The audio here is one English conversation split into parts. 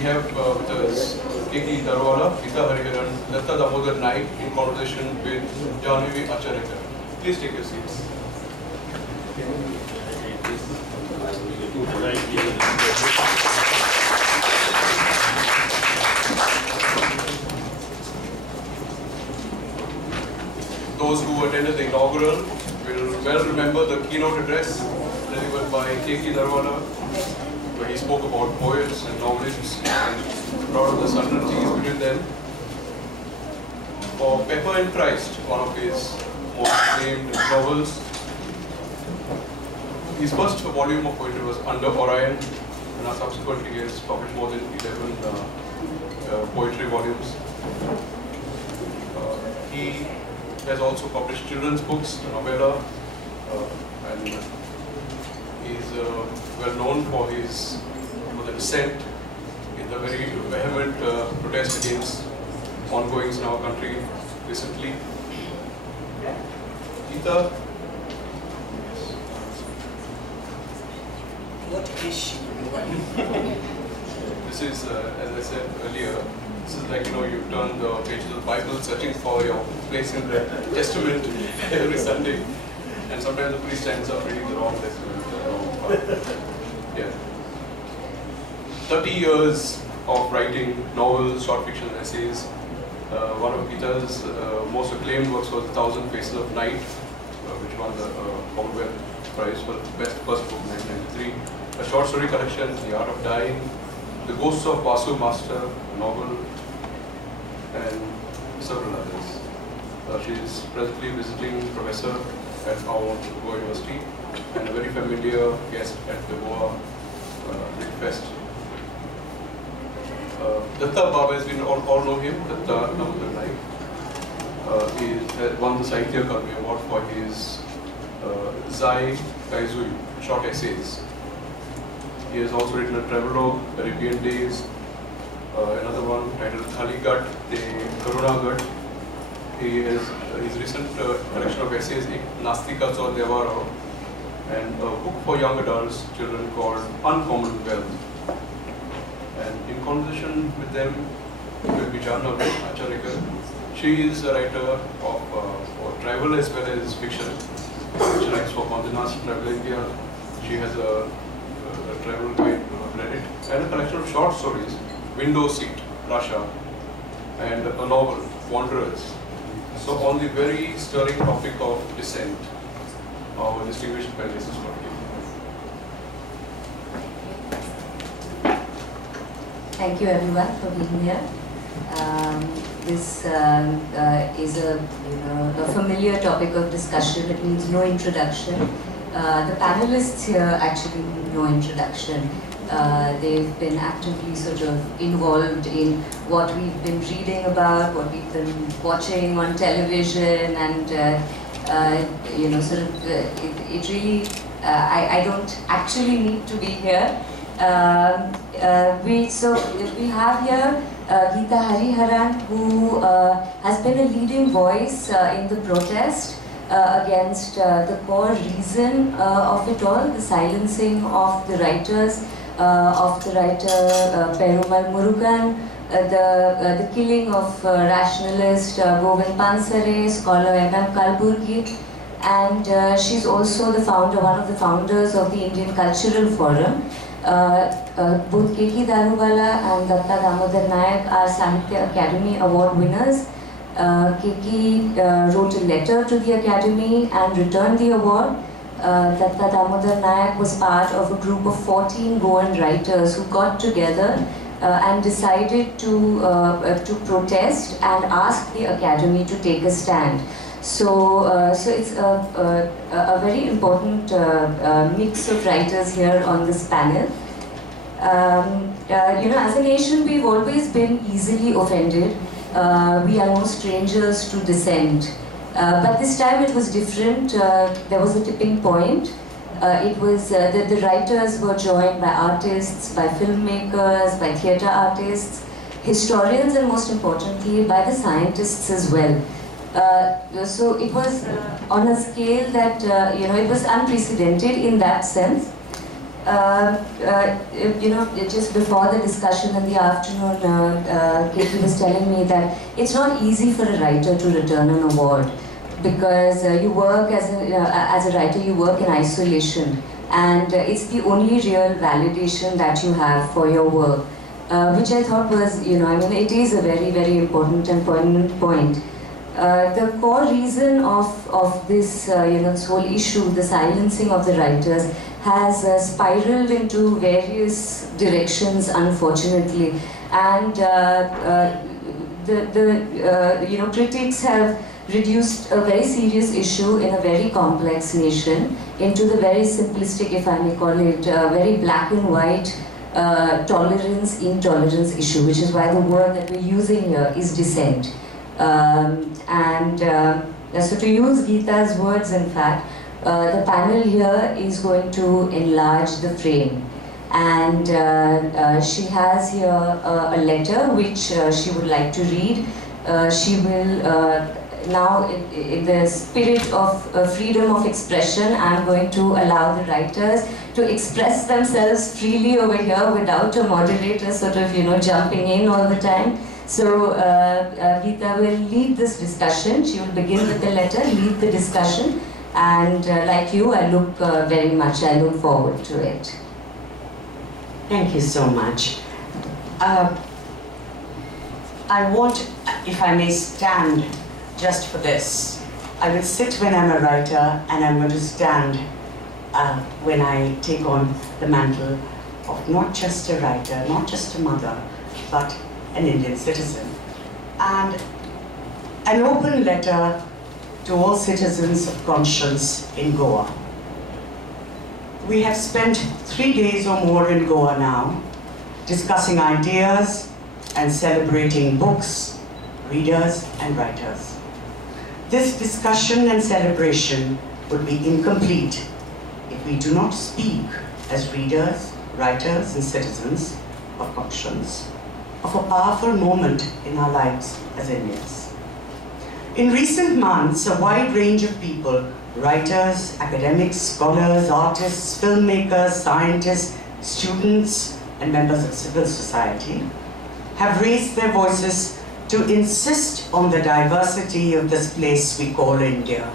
we have with us Keki, Daruwalla, Githa, Hariharan, Datta, Damodar, Naik in conversation with Janhavi, Acharekar. Please take your seats. Those who attended the inaugural will well remember the keynote address delivered by Keki Daruwalla, where he spoke about poets and novelists and brought up the subtleties between them. For Pepper and Christ, one of his most acclaimed novels, his first volume of poetry was Under Orion, and subsequently he has published more than 11 poetry volumes. He has also published children's books, a novella, and he is well known for the dissent in the very vehement protest against ongoings in our country recently. Githa. What is she? This is, as I said earlier, this is like, you turn the pages of the Bible searching for your place in the Testament every Sunday, and sometimes the priest ends up reading the wrong Testament. Yeah. 30 years of writing novels, short fiction, essays. One of Githa's most acclaimed works was 1,000 Faces of Night, which won the Commonwealth Prize for Best First Book in 1993. A short story collection, The Art of Dying, The Ghosts of Vasu Master, a novel, and several others. She is presently visiting professor at our Goa University and a very familiar guest at the Goa Lit Fest. Datta Baba has been, all know him, Datta Damodar Naik. He has won the Sahitya Akademi Award for his Zai Kaizui short essays. He has also written a travelogue, Arabian Days, another one titled Thaligat, the Karunagat. He has his recent collection of essays, Nastika Chaur Devaro, and a book for young adults, children, called Uncommon Wealth. And in conversation with them will be Janhavi, Acharekar. She is a writer for travel as well as fiction. She writes for Kondinas Travel India. She has a travel guide, Reddit, and a collection of short stories, Window Seat, Russia, and a novel, Wanderers. So on the very stirring topic of dissent, our distinguished panelists is talking. Thank you everyone for being here. This is a familiar topic of discussion. It needs no introduction. The panelists here actually need no introduction. They've been actively sort of involved in what we've been reading about, what we've been watching on television, and it really, I don't actually need to be here. We have here Githa Hariharan, who has been a leading voice in the protest against the core reason of it all, the silencing of the writers, of the writer Perumal Murugan, the killing of rationalist Govind Pansare, scholar M.M. Kalburgi, and she's also the founder, one of the founders of the Indian Cultural Forum. Both Keki Daruwalla and Datta Damodar Naik are Sahitya Academy Award winners. Keki wrote a letter to the Academy and returned the award. Datta Damodar Naik was part of a group of 14 Goan writers who got together and decided to protest and ask the Academy to take a stand. So it's a very important mix of writers here on this panel. As a nation, we've always been easily offended. We are no strangers to dissent. But this time it was different. There was a tipping point. It was the writers were joined by artists, by filmmakers, by theatre artists, historians, and most importantly, by the scientists as well. So it was on a scale that, it was unprecedented in that sense. Just before the discussion in the afternoon, Keki was telling me that it's not easy for a writer to return an award because you work as a writer, you work in isolation, and it's the only real validation that you have for your work, which I thought was, it is a very, very important and poignant point. The core reason of this, this whole issue, the silencing of the writers, has spiraled into various directions, unfortunately, and critics have reduced a very serious issue in a very complex nation into the very simplistic, if I may call it, very black and white tolerance, intolerance issue, which is why the word that we're using here is dissent. So to use Githa's words, in fact, the panel here is going to enlarge the frame, and she has here a letter which she would like to read. She will now, in the spirit of freedom of expression, I'm going to allow the writers to express themselves freely over here without a moderator sort of, jumping in all the time. So Githa will lead this discussion. She will begin with the letter, lead the discussion, and like you, I look forward to it. Thank you so much. I want, if I may stand just for this. I will sit when I'm a writer, and I'm going to stand when I take on the mantle of not just a writer, not just a mother, but an Indian citizen. And an open letter to all citizens of conscience in Goa. We have spent 3 days or more in Goa now, discussing ideas and celebrating books, readers and writers. This discussion and celebration would be incomplete if we do not speak as readers, writers and citizens of conscience of a powerful moment in our lives as Indians. In recent months, a wide range of people, writers, academics, scholars, artists, filmmakers, scientists, students, and members of civil society, have raised their voices to insist on the diversity of this place we call India,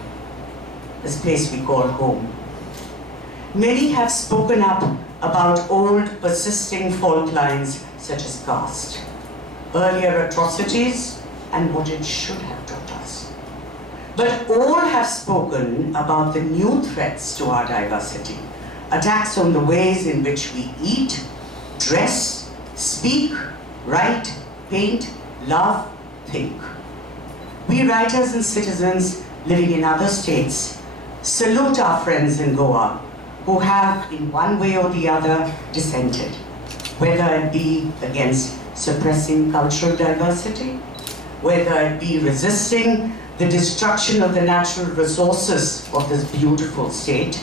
this place we call home. Many have spoken up about old, persisting fault lines such as caste, earlier atrocities, and what it should have taught us. But all have spoken about the new threats to our diversity, attacks on the ways in which we eat, dress, speak, write, paint, love, think. We writers and citizens living in other states salute our friends in Goa who have, in one way or the other, dissented, whether it be against suppressing cultural diversity, whether it be resisting the destruction of the natural resources of this beautiful state,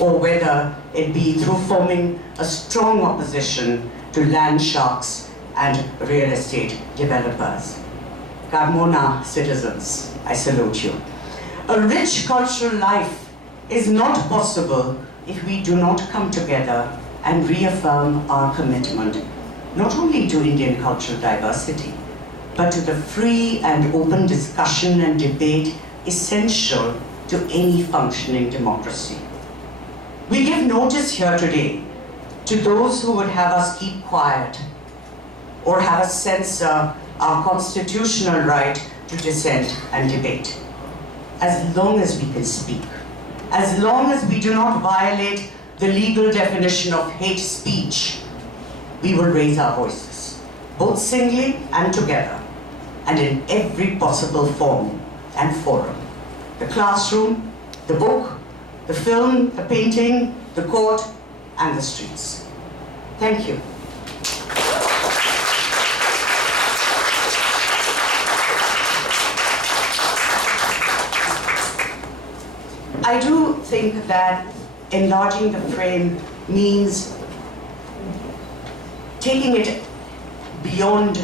or whether it be through forming a strong opposition to land sharks and real estate developers. Carmona citizens, I salute you. A rich cultural life is not possible if we do not come together and reaffirm our commitment, not only to Indian cultural diversity, but to the free and open discussion and debate essential to any functioning democracy. We give notice here today to those who would have us keep quiet or have us censor our constitutional right to dissent and debate. As long as we can speak, as long as we do not violate the legal definition of hate speech, we will raise our voices, both singly and together, and in every possible form and forum. The classroom, the book, the film, the painting, the court, and the streets. Thank you. I do think that enlarging the frame means taking it beyond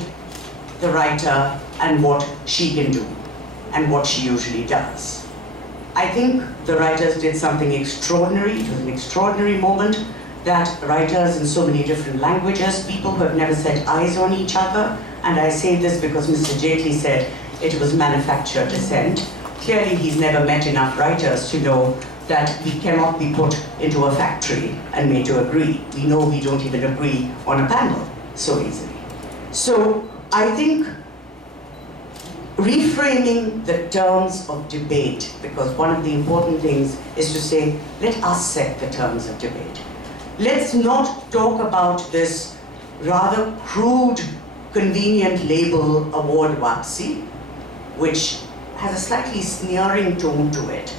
the writer and what she can do and what she usually does. I think the writers did something extraordinary. It was an extraordinary moment that writers in so many different languages, people who have never set eyes on each other, and I say this because Mr. Jaitley said it was manufactured dissent. Clearly he's never met enough writers to know that we cannot be put into a factory and made to agree. We know we don't even agree on a panel so easily. So I think reframing the terms of debate, because one of the important things is to say, let us set the terms of debate. Let's not talk about this rather crude, convenient label award wapsi, which has a slightly sneering tone to it.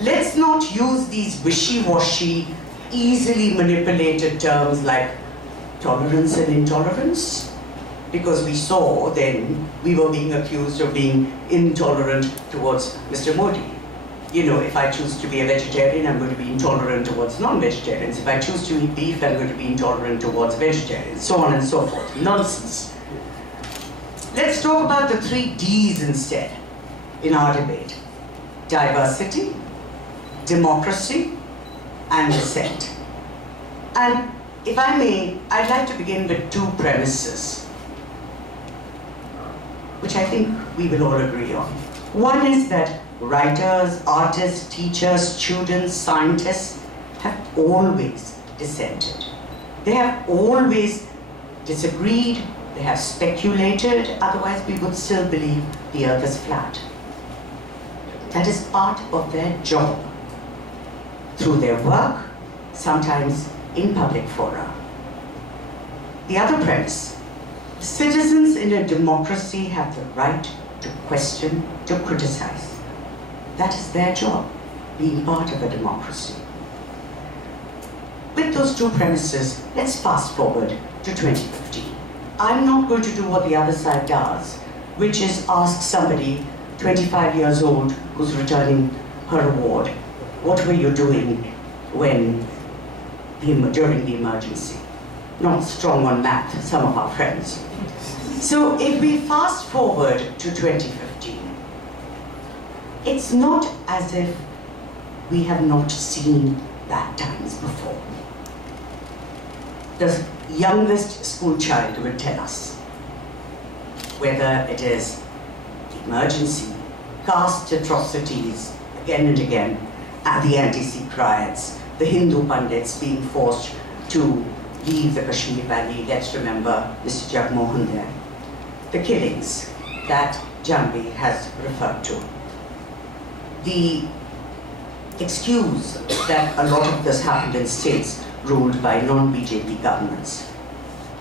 Let's not use these wishy-washy, easily manipulated terms like tolerance and intolerance, because we saw then we were being accused of being intolerant towards Mr. Modi. You know, if I choose to be a vegetarian, I'm going to be intolerant towards non-vegetarians. If I choose to eat beef, I'm going to be intolerant towards vegetarians, so on and so forth. Nonsense. Let's talk about the 3 Ds instead in our debate. Diversity, democracy, and dissent. And if I may, I'd like to begin with 2 premises, which I think we will all agree on. One is that writers, artists, teachers, students, scientists have always dissented. They have always disagreed, they have speculated, otherwise we would still believe the earth is flat. That is part of their job, through their work, sometimes in public fora. The other premise, citizens in a democracy have the right to question, to criticize. That is their job, being part of a democracy. With those 2 premises, let's fast forward to 2015. I'm not going to do what the other side does, which is ask somebody 25 years old who's returning her award, what were you doing when during the emergency? Not strong on math, some of our friends. So if we fast forward to 2015, it's not as if we have not seen bad times before. The youngest school child will tell us, whether it is emergency, caste atrocities, again and again, the anti-Sikh riots, the Hindu Pandits being forced to leave the Kashmir Valley. Let's remember Mr. Jagmohan there. The killings that Janhavi has referred to. The excuse that a lot of this happened in states ruled by non-BJP governments.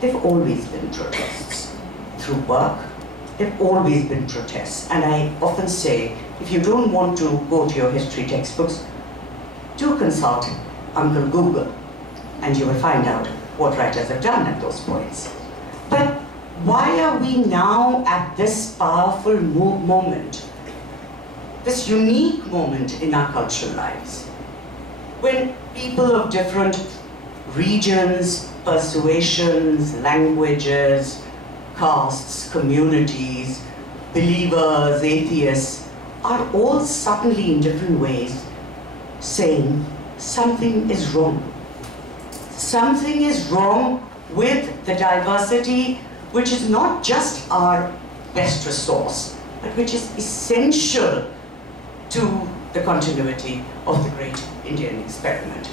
They've always been protests. Through work, they've always been protests. And I often say, if you don't want to go to your history textbooks, do consult Uncle Google, and you will find out what writers have done at those points. But why are we now at this powerful moment, this unique moment in our cultural lives, when people of different regions, persuasions, languages, castes, communities, believers, atheists, are all suddenly in different ways saying something is wrong. Something is wrong with the diversity, which is not just our best resource, but which is essential to the continuity of the great Indian experiment.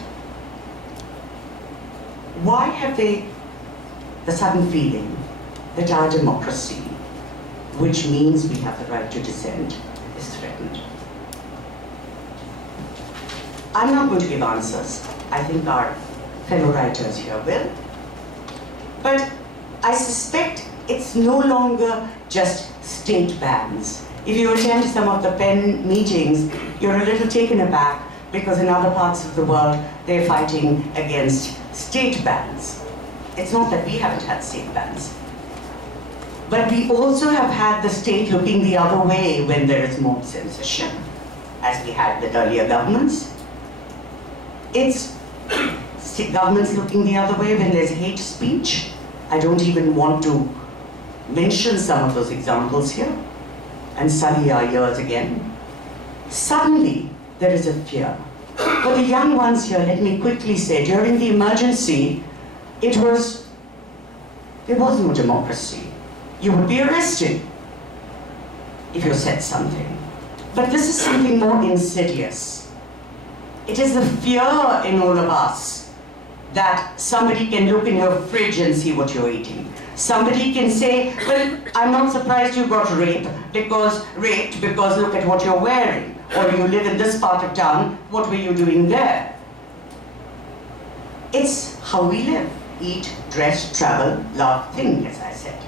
Why have they the sudden feeling that our democracy, which means we have the right to dissent, is threatened? I'm not going to give answers. I think our fellow writers here will. But I suspect it's no longer just state bans. If you attend some of the PEN meetings, you're a little taken aback because in other parts of the world, they're fighting against state bans. It's not that we haven't had state bans. But we also have had the state looking the other way when there is mob censorship, as we had with earlier governments. It's governments looking the other way when there's hate speech. I don't even want to mention some of those examples here and sully our ears again. Suddenly, there is a fear. For the young ones here, let me quickly say, during the emergency, there was no democracy. You would be arrested if you said something. But this is something more insidious. It is the fear in all of us that somebody can look in your fridge and see what you're eating. Somebody can say, well, I'm not surprised you got raped because look at what you're wearing. Or you live in this part of town, what were you doing there? It's how we live. Eat, dress, travel, love, think, as I said.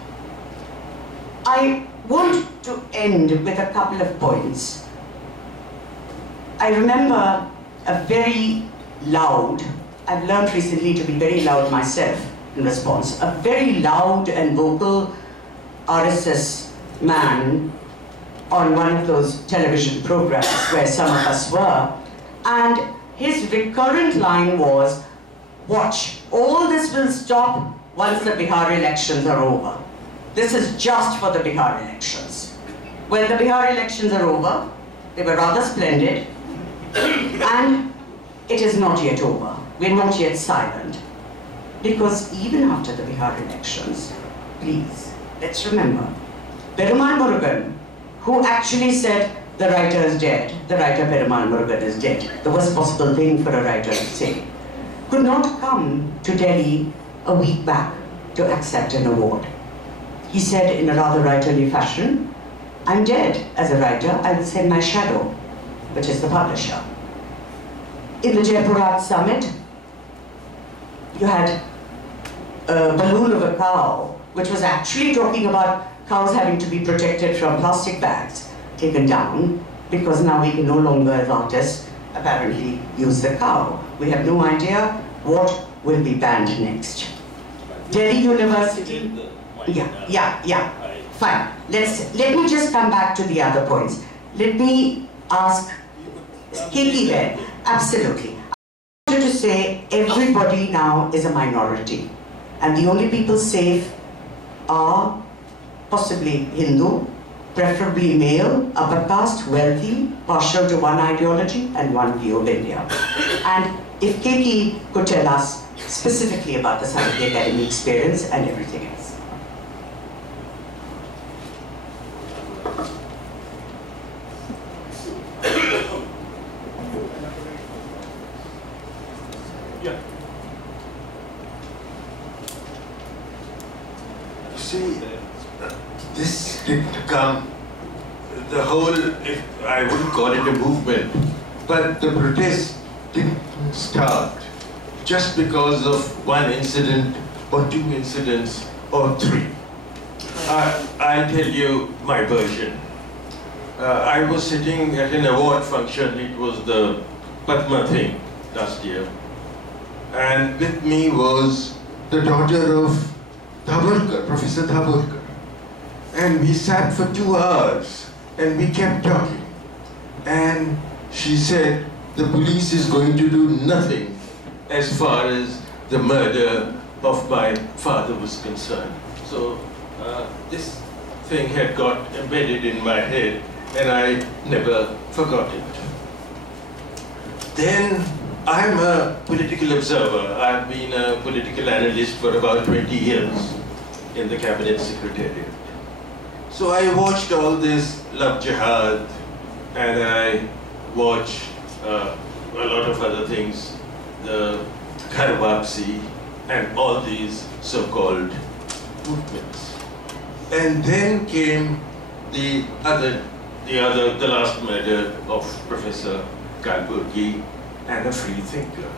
I want to end with a couple of points. I remember a very loud, I've learned recently to be very loud myself in response, a very loud and vocal RSS man on one of those television programs where some of us were, and his recurrent line was, watch, all this will stop once the Bihar elections are over. This is just for the Bihar elections. When the Bihar elections are over, they were rather splendid, and it is not yet over. We're not yet silent. Because even after the Bihar elections, please, let's remember, Perumal Murugan, who actually said, the writer is dead, the writer Perumal Murugan is dead, the worst possible thing for a writer to say, could not come to Delhi a week back to accept an award. He said in a rather writerly fashion, I'm dead as a writer, I will send my shadow, which is the publisher. In the Jaipur Art Summit, you had a balloon of a cow, which was actually talking about cows having to be protected from plastic bags, taken down, because now we can no longer, as artists, apparently use the cow. We have no idea what will be banned next. Delhi University, fine. Let me just come back to the other points. Let me ask Keki there, absolutely. I wanted to say everybody now is a minority, and the only people safe are possibly Hindu, preferably male, upper caste, wealthy, partial to one ideology and one view of India. And if Keki could tell us specifically about the Sahitya Academy experience and everything else. See, this didn't come, the whole, I wouldn't call it a movement, but the protest didn't start just because of one incident or two incidents or three. I'll tell you my version. I was sitting at an award function, it was the Padma thing last year, and with me was the daughter of Daruwalla, Professor Daruwalla. And we sat for 2 hours and we kept talking. And she said, the police is going to do nothing as far as the murder of my father was concerned. So this thing had got embedded in my head and I never forgot it. Then I'm a political observer. I've been a political analyst for about 20 years in the Cabinet Secretariat. So I watched all this Love Jihad, and I watched a lot of other things, the Ghar Wapsi, and all these so-called movements. And then came the last murder of Professor Kalburgi, and a free thinker.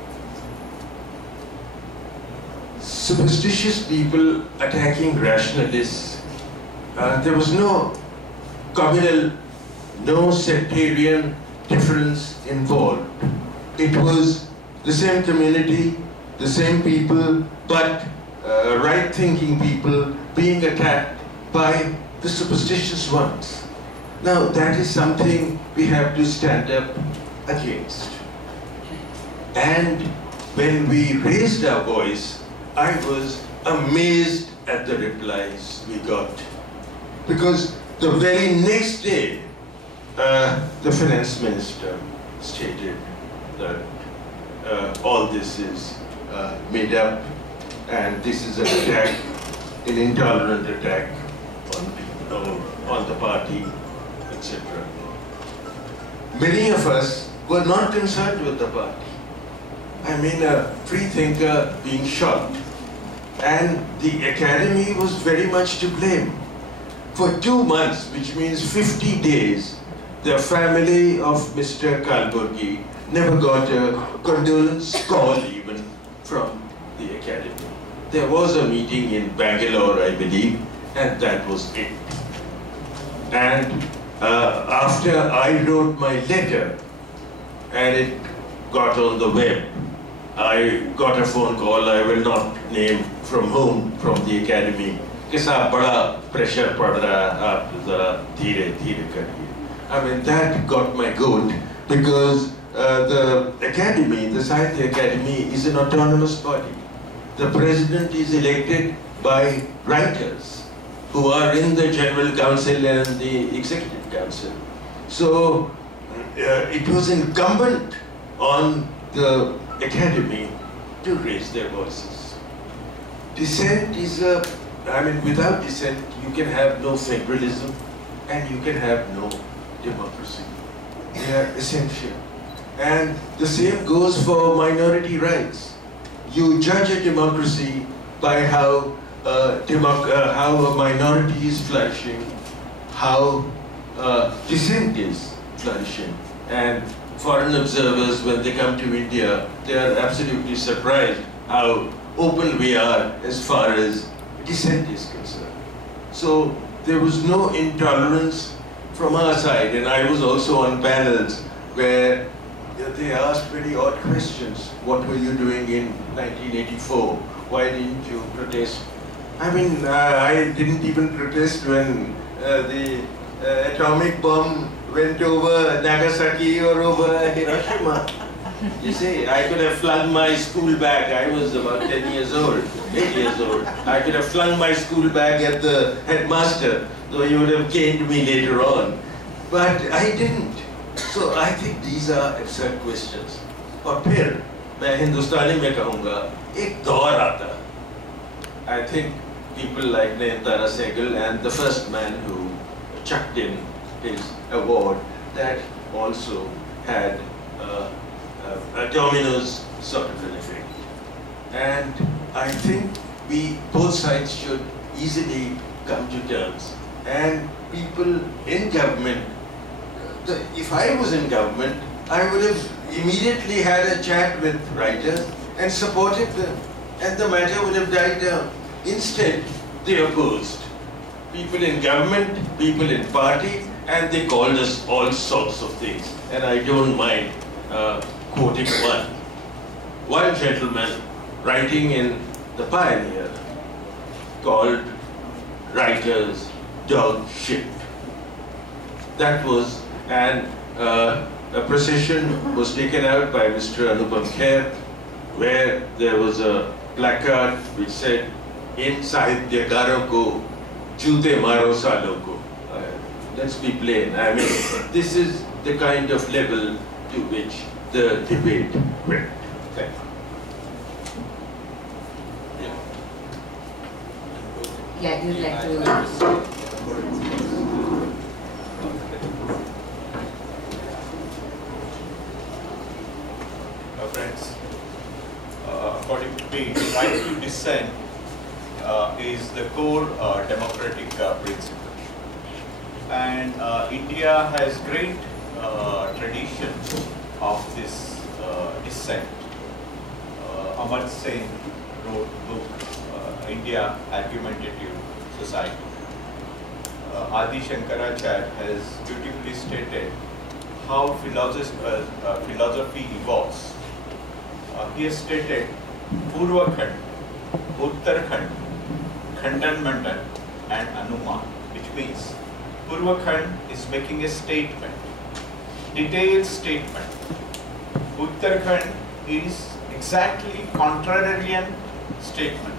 Superstitious people attacking rationalists. There was no communal, no sectarian difference involved. It was the same community, the same people, but right-thinking people being attacked by the superstitious ones. Now that is something we have to stand up against. And when we raised our voice, I was amazed at the replies we got. Because the very next day, the finance minister stated that all this is made up, and this is an attack, an intolerant attack on the party, etc. Many of us were not concerned with the party. I mean, a free thinker being shot, and the academy was very much to blame. For 2 months, which means 50 days, the family of Mr. Kalburgi never got a condolence call even from the academy. There was a meeting in Bangalore, I believe, and that was it. And after I wrote my letter, and it got on the web, I got a phone call, I will not name from whom, from the academy, कि साहब बड़ा pressure पड़ रहा है, आप ज़रा धीरे धीरे करिए. I mean, that got my goat, because the academy, the Sahitya Academy, is an autonomous body. The president is elected by writers who are in the General Council and the Executive Council. So it was incumbent on the academy to raise their voices. Dissent is I mean, without dissent, you can have no federalism and you can have no democracy. They are essential. And the same goes for minority rights. You judge a democracy by how a minority is flourishing, how dissent is flourishing. And foreign observers, when they come to India, they are absolutely surprised how open we are as far as dissent is concerned. So there was no intolerance from our side, and I was also on panels where they asked very odd questions. What were you doing in 1984? Why didn't you protest? I mean, I didn't even protest when the atomic bomb went over Nagasaki or over Hiroshima. You see, I could have flung my school bag. I was about 10 years old, 8 years old. I could have flung my school bag at the headmaster, though he would have caned me later on. But I didn't. So I think these are absurd questions. और फिर मैं हिंदुस्तानी में कहूँगा, एक दौर आता. I think people like Nayantara Sehgal and the first man who chucked in his award, that also had a dominoes sort of an effect. And I think both sides should easily come to terms. And people in government, if I was in government, I would have immediately had a chat with writers and supported them, and the matter would have died down. Instead, they opposed. People in government, people in party, and they called us all sorts of things. And I don't mind quoting one gentleman writing in The Pioneer called writers dog shit. That was, and a procession was taken out by Mr. Anupam Kher, where there was a placard which said, "In Sahityakaron ko, jute maro saalon ko." Let's be plain. I mean, this is the kind of level to which the debate went. Thank you. Yeah, you'd like to... Friends, according to me, right to dissent is the core democratic principle. And India has great tradition of this dissent. Amar Sen wrote book, India Argumentative Society. Adi Shankaracharya has beautifully stated how philosophy evolves. He has stated Purvakhand, Uttarakhand, Khandan Mandan and Anuman, which means Purvakhand is making a statement, detailed statement. Uttarakhand is exactly contrarian statement,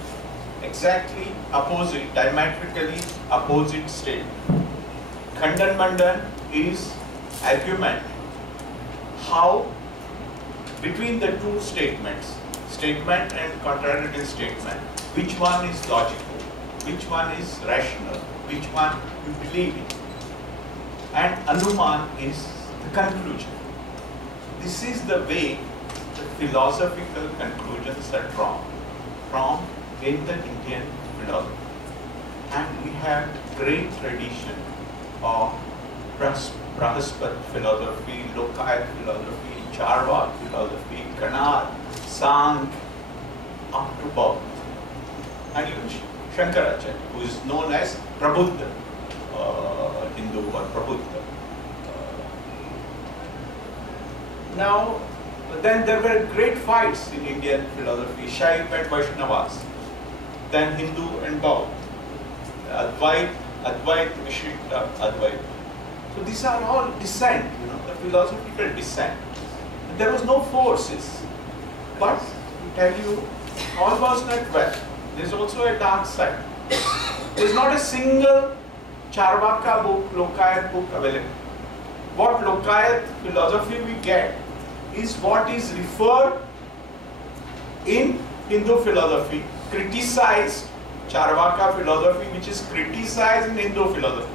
exactly opposite, diametrically opposite statement. Khandan Mandan is argument, how between the two statements, statement and contradictory statement, which one is logical, which one is rational, which one you believe in. And Anuman is the conclusion. This is the way the philosophical conclusions are drawn from in the Indian philosophy. And we have great tradition of Brahaspat philosophy, Lokayat philosophy, Charvak philosophy, Kanar, Sankhya, up to Bauddha. And even Shankaracharya, who is known as Prabuddha Hindu or Prabuddha. Now, then there were great fights in Indian philosophy, Shaiva and Vaishnavas, then Hindu and Bauddha, Advaita, Vishishta, Advaita. So these are all dissent, the philosophical dissent. There was no forces, but to tell you, all was not well. There is also a dark side. There is not a single Charvaka book, Lokayat book available. What Lokayat philosophy we get is what is referred in Hindu philosophy, criticized Charvaka philosophy, which is criticized in Hindu philosophy.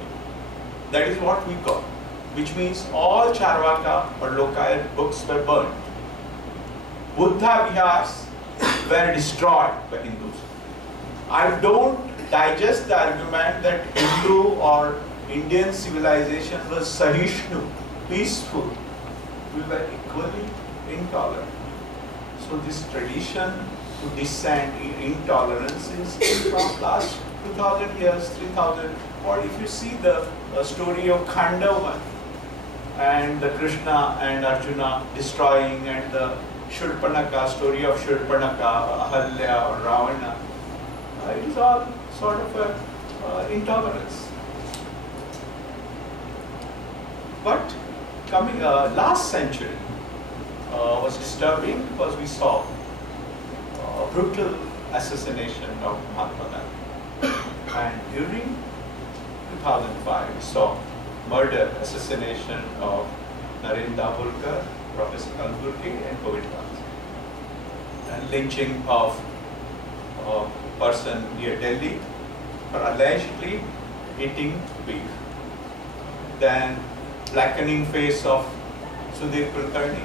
That is what we got, which means all Charvaka or Lokayat books were burned. Buddha vihars were destroyed by Hindus. I don't digest the argument that Hindu or Indian civilization was Sahishnu, peaceful. We were equally intolerant. So this tradition to dissent in intolerance is from last 2000 years, 3000. Or if you see the story of Khandavan and the Krishna and Arjuna destroying, and the Shurpanaka, story of Shurpanaka, Ahalya or Ravana, it is all sort of a intolerance. But coming last century was disturbing because we saw brutal assassination of Mahatma Gandhi. And during 2005, we saw murder, assassination of Narendra Dabholkar, Professor Kalburgi, and Covid Gandhi. And lynching of a person near Delhi for allegedly eating beef. Then blackening face of Sudhir Kulkarni,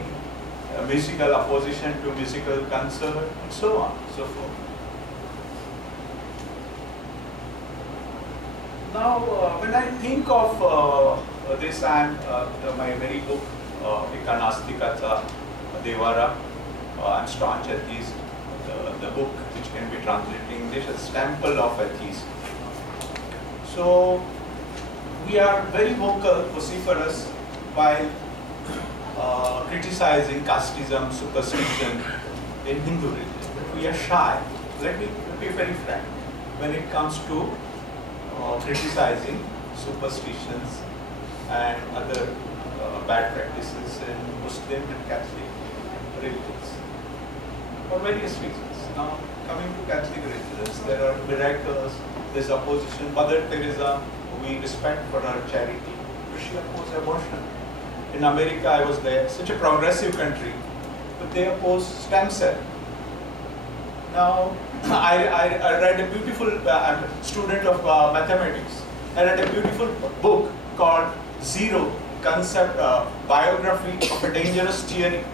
musical opposition to musical concert, and so on and so forth. Now, when I think of this, my very book, Ekanastikata Devara, I'm staunch atheist, the book which can be translated in English as Temple of Atheism. So, we are very vocal, vociferous, while criticizing casteism, superstition in Hindu religion. But we are shy. Let me be very frank. When it comes to criticizing superstitions and other bad practices in Muslim and Catholic religions, for various reasons. Now, coming to Catholic religions, there are miracles, there is opposition. Mother Teresa, we respect for her charity, but she opposed abortion. In America, I was there, such a progressive country, but they oppose stem cell. Now, I read a beautiful, I'm a student of mathematics. I read a beautiful book called Zero, Concept, Biography of a Dangerous Theory.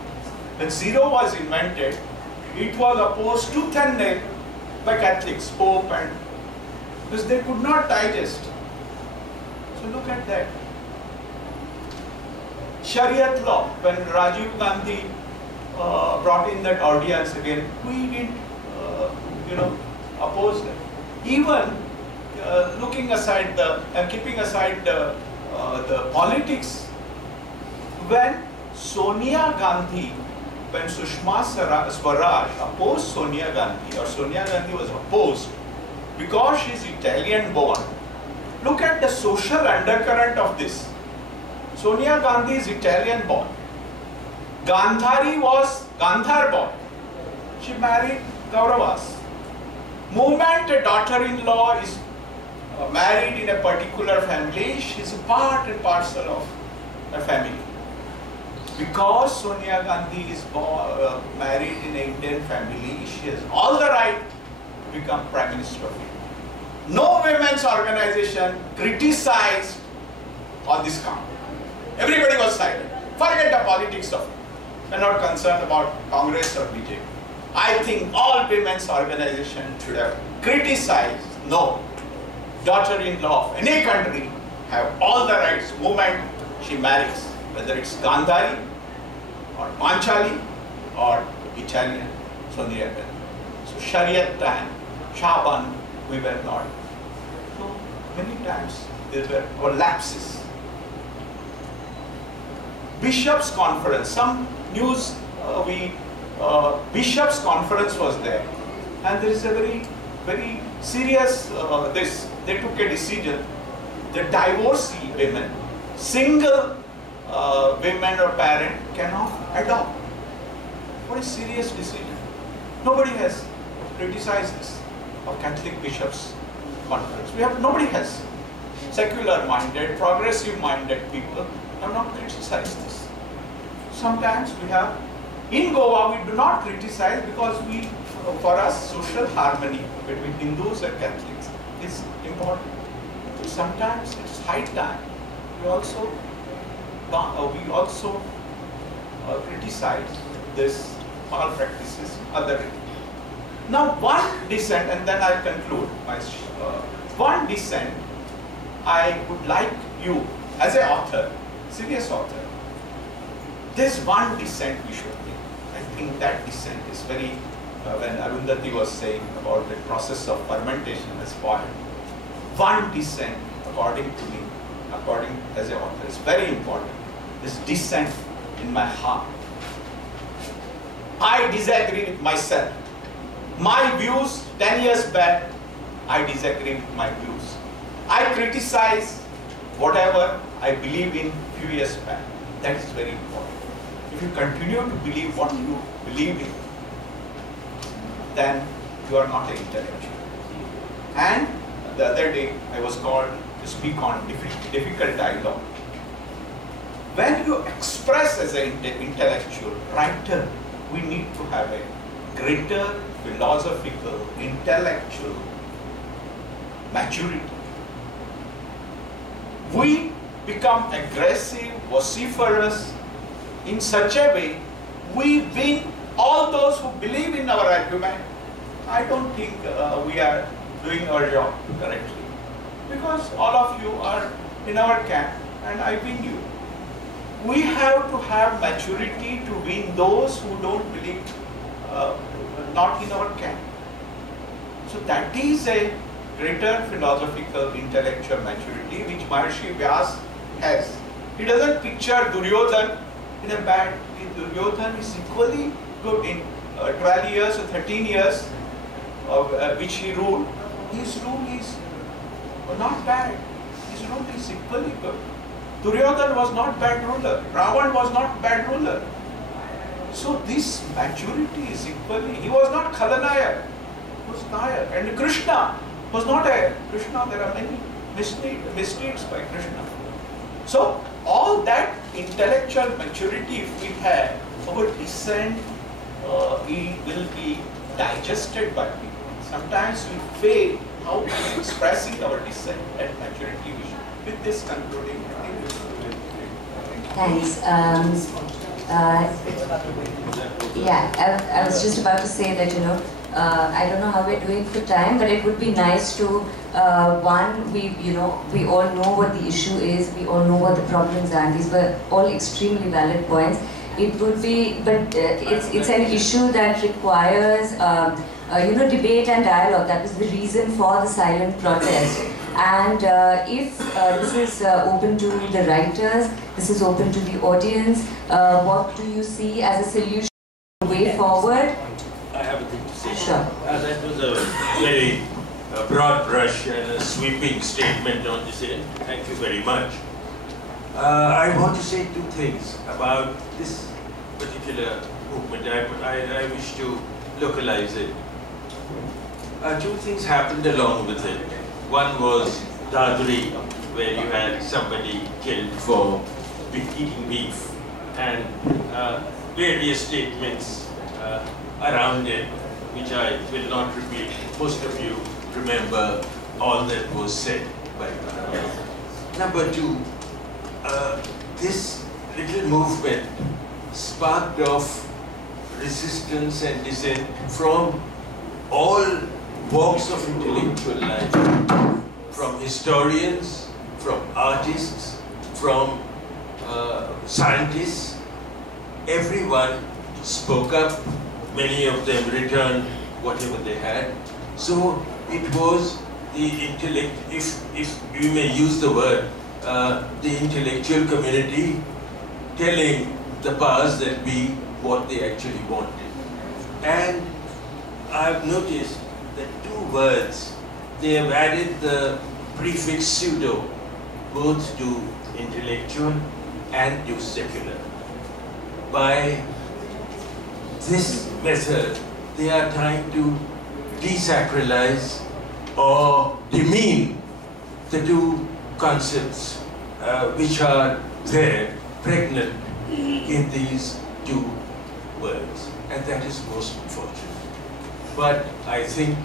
When zero was invented, it was opposed tooth and nail by Catholics, Pope, and because they could not digest. So look at that. Shariat law, when Rajiv Gandhi brought in that audience again, we didn't, oppose them. Even looking aside keeping aside the politics, when Sonia Gandhi, when Sushma Swaraj opposed Sonia Gandhi, or Sonia Gandhi was opposed because she is Italian born, look at the social undercurrent of this. Sonia Gandhi is Italian born. Gandhari was Gandhar born. She married Kauravas. Moment a daughter-in-law is married in a particular family, she is a part and parcel of a family. because Sonia Gandhi is married in an Indian family, she has all the right to become Prime Minister of India. No women's organization criticized on this count. Everybody was silent. Forget the politics of it. We're not concerned about Congress or BJP. I think all women's organizations should have criticized. No. Daughter-in-law of any country have all the rights. The moment she marries, whether it's Gandhari or Panchali or Italian Sonia Gandhi. So Shariat and Shaban, we were not. So many times there were lapses. Bishops' conference, some news Bishops' conference was there, and there is a very serious they took a decision. The divorcee women, single women or parent cannot adopt. What a serious decision. Nobody has criticized this of Catholic Bishops' conference. Nobody has. Secular-minded, progressive-minded people have not criticized this. Sometimes we have, in Goa we do not criticize because for us social harmony between Hindus and Catholics is important. Sometimes it's high time. We also criticize this malpractices other religions. Now one dissent, and then I conclude my one dissent I would like you as an author, serious author, this one dissent we should make. I think that dissent is very, when Arundhati was saying about the process of fermentation as spoiled, one dissent according to me, according as an author, is very important. This dissent in my heart. I disagree with myself. My views 10 years back, I disagree with my views. I criticize whatever I believe in few years back. That is very important. If you continue to believe what you believe in, then you are not an intellectual. And the other day I was called to speak on difficult dialogue. When you express as an intellectual writer, we need to have a greater philosophical, intellectual maturity. We become aggressive, vociferous in such a way, we win all those who believe in our argument. I don't think we are doing our job correctly, because all of you are in our camp and I win you. We have to have maturity to win those who don't believe, not in our camp. So that is a greater philosophical, intellectual maturity which Maharishi Vyas has. He doesn't picture Duryodhan in a bad way. Duryodhan is equally good in 12 years or 13 years which he ruled. His rule is not bad. His rule is equally good. Duryodhan was not bad ruler. Ravan was not bad ruler. So this maturity is equally. He was not Khalanayak. He was Nayak. And Krishna was not a Krishna. There are many misdeeds by Krishna. So all that intellectual maturity, if we have, our dissent will be digested by people. Sometimes we fail how expressing our dissent at maturity vision. With this concluding. Thanks. Yeah, I was just about to say that, I don't know how we're doing for time, but it would be nice to, one, we all know what the issue is, we all know what the problems are, and these were all extremely valid points. It would be, but it's an issue that requires, debate and dialogue. That was the reason for the silent protest. And if this is open to the writers, this is open to the audience, what do you see as a solution, way forward? I have a thing to say. Sure. That was a very broad brush and a sweeping statement on this end. Thank you very much. I want to say two things about this particular movement. I wish to localize it. Two things happened along with it. One was Dadri, where you had somebody killed for eating beef. and various statements around it, which I will not repeat. Most of you remember all that was said by Daruwalla. Number two, this little movement sparked off resistance and dissent from all walks of intellectual life, from historians, from artists, from scientists. Everyone spoke up, many of them returned whatever they had. So it was the intellect, if we may use the word, the intellectual community telling the powers that be what they actually wanted. And I've noticed that two words, they have added the prefix pseudo, both to intellectual and to secular. By this method, they are trying to desacralize or demean the two concepts which are there, pregnant in these two words. And that is most unfortunate. But I think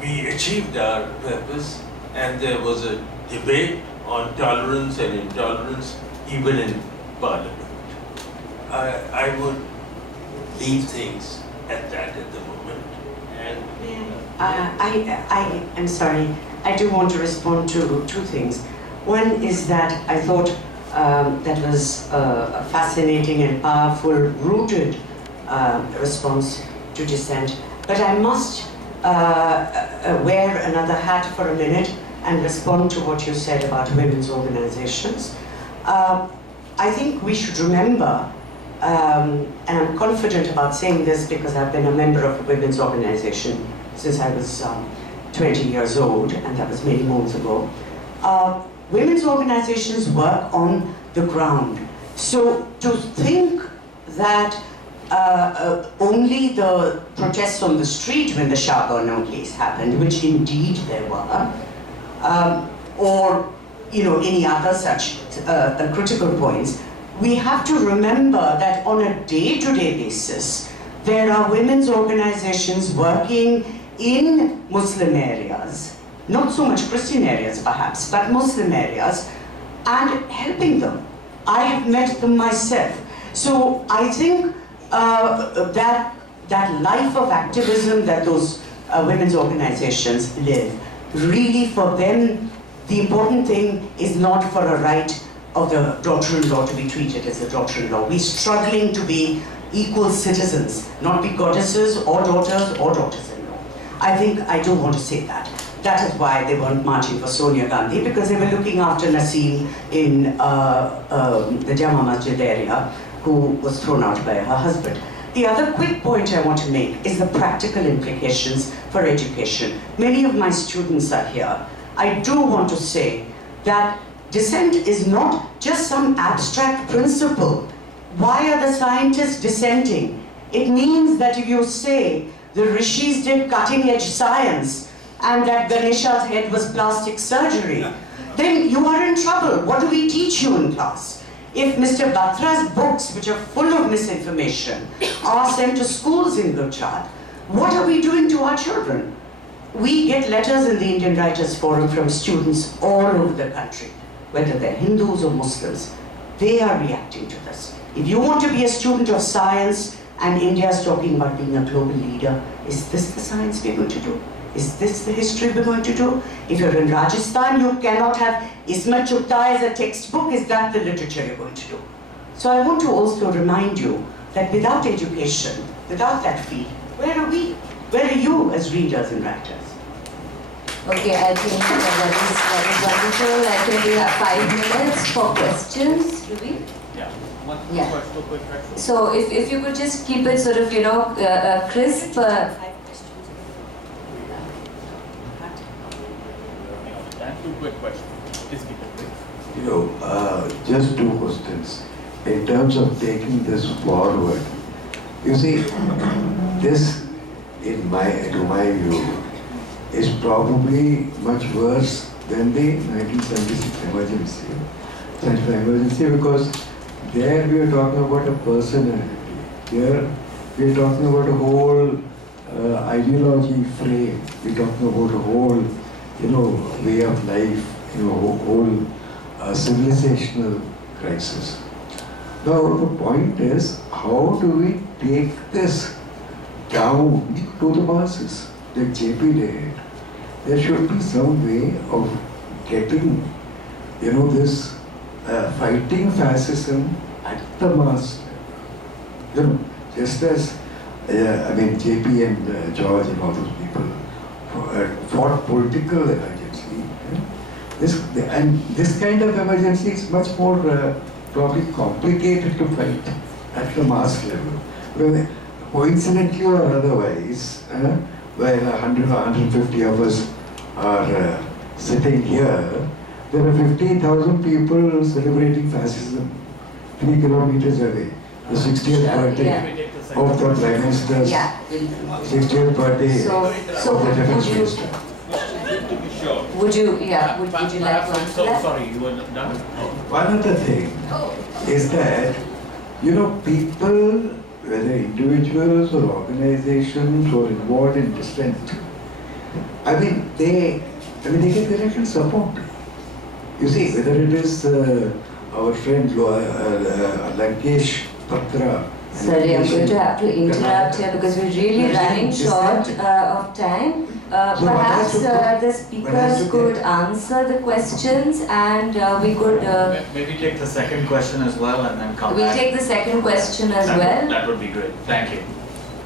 we achieved our purpose, and there was a debate on tolerance and intolerance even in Parliament. I would leave things at that at the moment. And I am sorry, I do want to respond to two things. One is that I thought that was a fascinating and powerful, rooted response to dissent. But I must wear another hat for a minute and respond to what you said about women's organizations. I think we should remember, and I'm confident about saying this because I've been a member of a women's organization since I was 20 years old, and that was many moons ago. Women's organizations work on the ground. So to think that only the protests on the street when the Shahbano case happened, which indeed there were, or any other such critical points, we have to remember that on a day-to-day basis, there are women's organizations working in Muslim areas, not so much Christian areas perhaps, but Muslim areas, and helping them. I have met them myself. So I think that life of activism that those women's organizations live, really for them, the important thing is not for a right of the daughter-in-law to be treated as a daughter-in-law. We're struggling to be equal citizens, not be goddesses or daughters-in-law. I think I do want to say that. That is why they weren't marching for Sonia Gandhi, because they were looking after Naseem in the Jama Masjid area, who was thrown out by her husband. The other quick point I want to make is the practical implications for education. Many of my students are here. I do want to say that dissent is not just some abstract principle. Why are the scientists dissenting? It means that if you say the rishis did cutting-edge science and that Ganesha's head was plastic surgery, then you are in trouble. What do we teach you in class? If Mr. Batra's books, which are full of misinformation, are sent to schools in Gujarat, what are we doing to our children? We get letters in the Indian Writers Forum from students all over the country, whether they're Hindus or Muslims. They are reacting to this. If you want to be a student of science and India is talking about being a global leader, is this the science we're going to do? Is this the history we're going to do? If you're in Rajasthan, you cannot have Ismat Chugta as a textbook. Is that the literature you're going to do? So I want to also remind you that without education, without that field, where are we? Where are you as readers and writers? Okay, I think that is wonderful. I think we have 5 minutes for questions. Do we? Yeah. Two quick questions. So if you could just keep it sort of, crisp. Two quick questions. Please keep it brief. Just 2 questions. In terms of taking this forward, you see, this, to my view, is probably much worse than the 1976 emergency. Because There we are talking about a personality. Here we are talking about a whole ideology frame. We are talking about a whole, way of life, whole civilizational crisis. Now the point is, how do we take this down to the masses? Like JP did. There should be some way of getting, this fighting fascism at the mass level. Just as, JP and George and all those people fought political emergency. This kind of emergency is much more probably complicated to fight at the mass level. Well, coincidentally or otherwise, while 100 or 150 of us are sitting here, there are 50,000 people celebrating fascism 3 kilometers away. The 60th birthday of the Prime Minister's 60th birthday of the Defense Minister. Would you like to answer that? Sorry, you were not done? One other thing is that, people, whether individuals or organizations or involved in dissent, they get their little support. You see, whether it is our friend Lankesh Patra. Sorry, I'm going to have to interrupt here because we're really running short of time. Perhaps the speakers could answer the questions and we could... Maybe take the second question as well and then come back. We'll take the second question as well. That would be great. Thank you.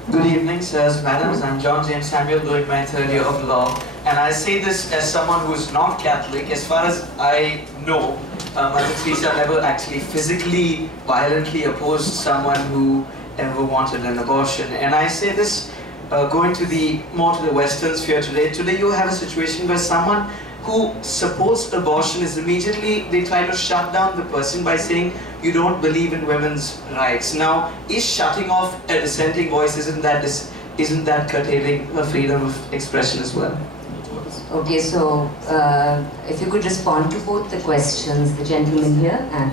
Good evening, sirs, madams. I'm John James Samuel, doing my third year of law. And I say this as someone who is not Catholic. As far as I know, Mother Teresa never actually physically, violently opposed someone who ever wanted an abortion. And I say this going to more to the Western sphere today. Today you have a situation where someone who supports abortion is immediately, they try to shut down the person by saying, you don't believe in women's rights. Now, is shutting off a dissenting voice, isn't that curtailing her freedom of expression as well? Okay, so if you could respond to both the questions, the gentleman here and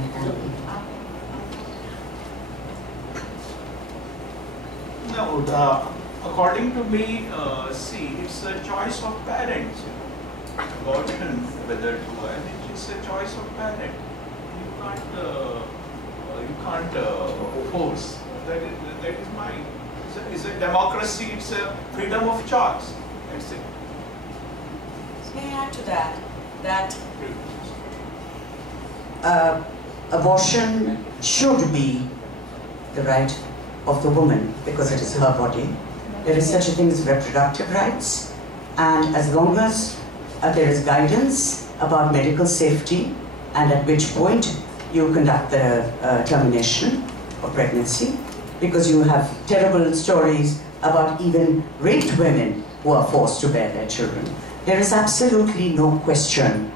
No, according to me, see, it's a choice of parents. Abortion, whether to it's a choice of parent. You can't force. That is mine. It's a democracy. It's a freedom of choice. That's it. May I add to that abortion should be the right of the woman because it is her body. There is such a thing as reproductive rights, and as long as there is guidance about medical safety and at which point you conduct the termination of pregnancy, because you have terrible stories about even raped women who are forced to bear their children. There is absolutely no question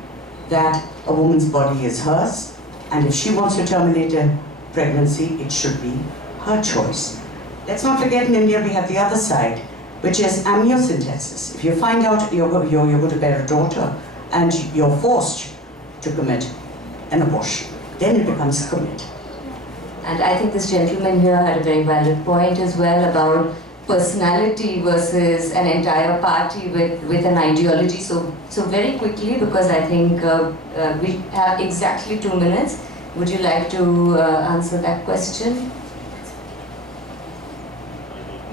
that a woman's body is hers, and if she wants to terminate a pregnancy, it should be her choice. Let's not forget in India we have the other side, which is amniocentesis. If you find out you're going to bear a daughter and you're forced to commit an abortion, then it becomes a commit. And I think this gentleman here had a very valid point as well about personality versus an entire party with an ideology. So very quickly, because I think we have exactly 2 minutes, would you like to answer that question?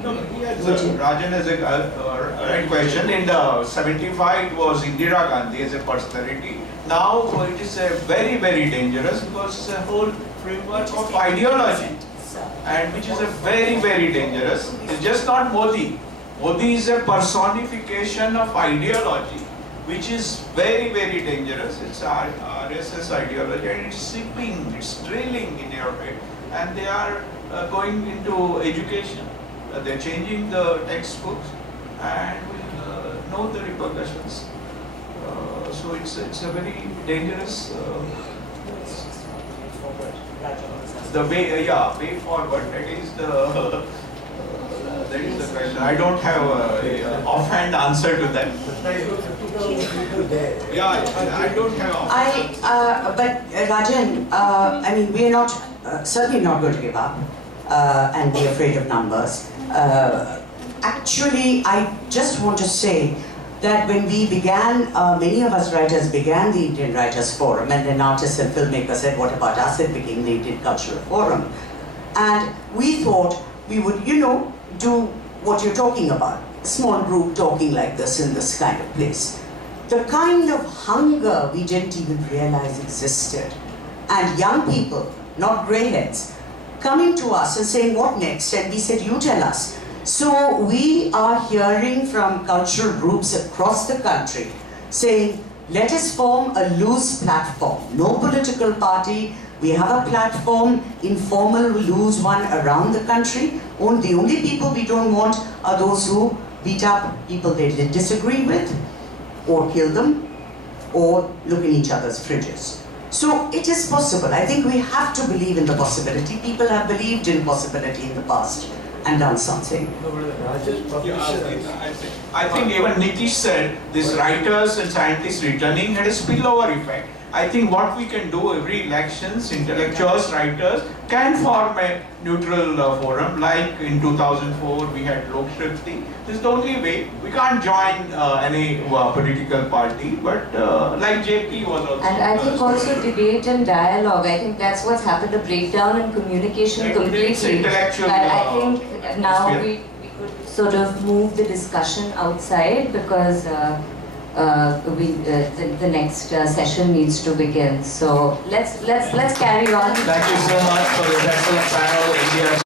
No, Rajan has a right question. In the 75, it was Indira Gandhi as a personality. Now it is a very, very dangerous because it's a whole framework of ideology, and which is a very, very dangerous. It's just not Modi. Modi is a personification of ideology, which is very, very dangerous. It's RSS ideology, and it's seeping, it's drilling in your head, and they are going into education. They're changing the textbooks, and will know the repercussions. So it's a very dangerous. The way, way forward. That is the question. I don't have an offhand answer to that. Yeah, I don't have. But Rajan, I mean, we are not certainly not going to give up and be afraid of numbers. Actually, I just want to say that when we began, many of us writers began the Indian Writers Forum, and then artists and filmmakers said, what about us? It became the Indian Cultural Forum. And we thought we would, you know, do what you're talking about. A small group talking like this in this kind of place. The kind of hunger we didn't even realize existed. And young people, not greyheads, coming to us and saying, what next? And we said, you tell us. So we are hearing from cultural groups across the country saying, let us form a loose platform. No political party. We have a platform, informal, loose one around the country. The only people we don't want are those who beat up people they disagree with, or kill them, or look in each other's fridges. So it is possible. I think we have to believe in the possibility. People have believed in possibility in the past and done something. I think even Nitish said this writers and scientists returning had a spillover effect. I think what we can do every elections, intellectuals, writers can form a neutral forum, like in 2004 we had Lok Shakti. This is the only way. We can't join any political party, but like JP was also. And I think also debate and dialogue. I think that's what's happened, the breakdown in communication completely. Intellectual. I think now we could sort of move the discussion outside because the next session needs to begin. So let's carry on. Thank you so much for this excellent panel. India.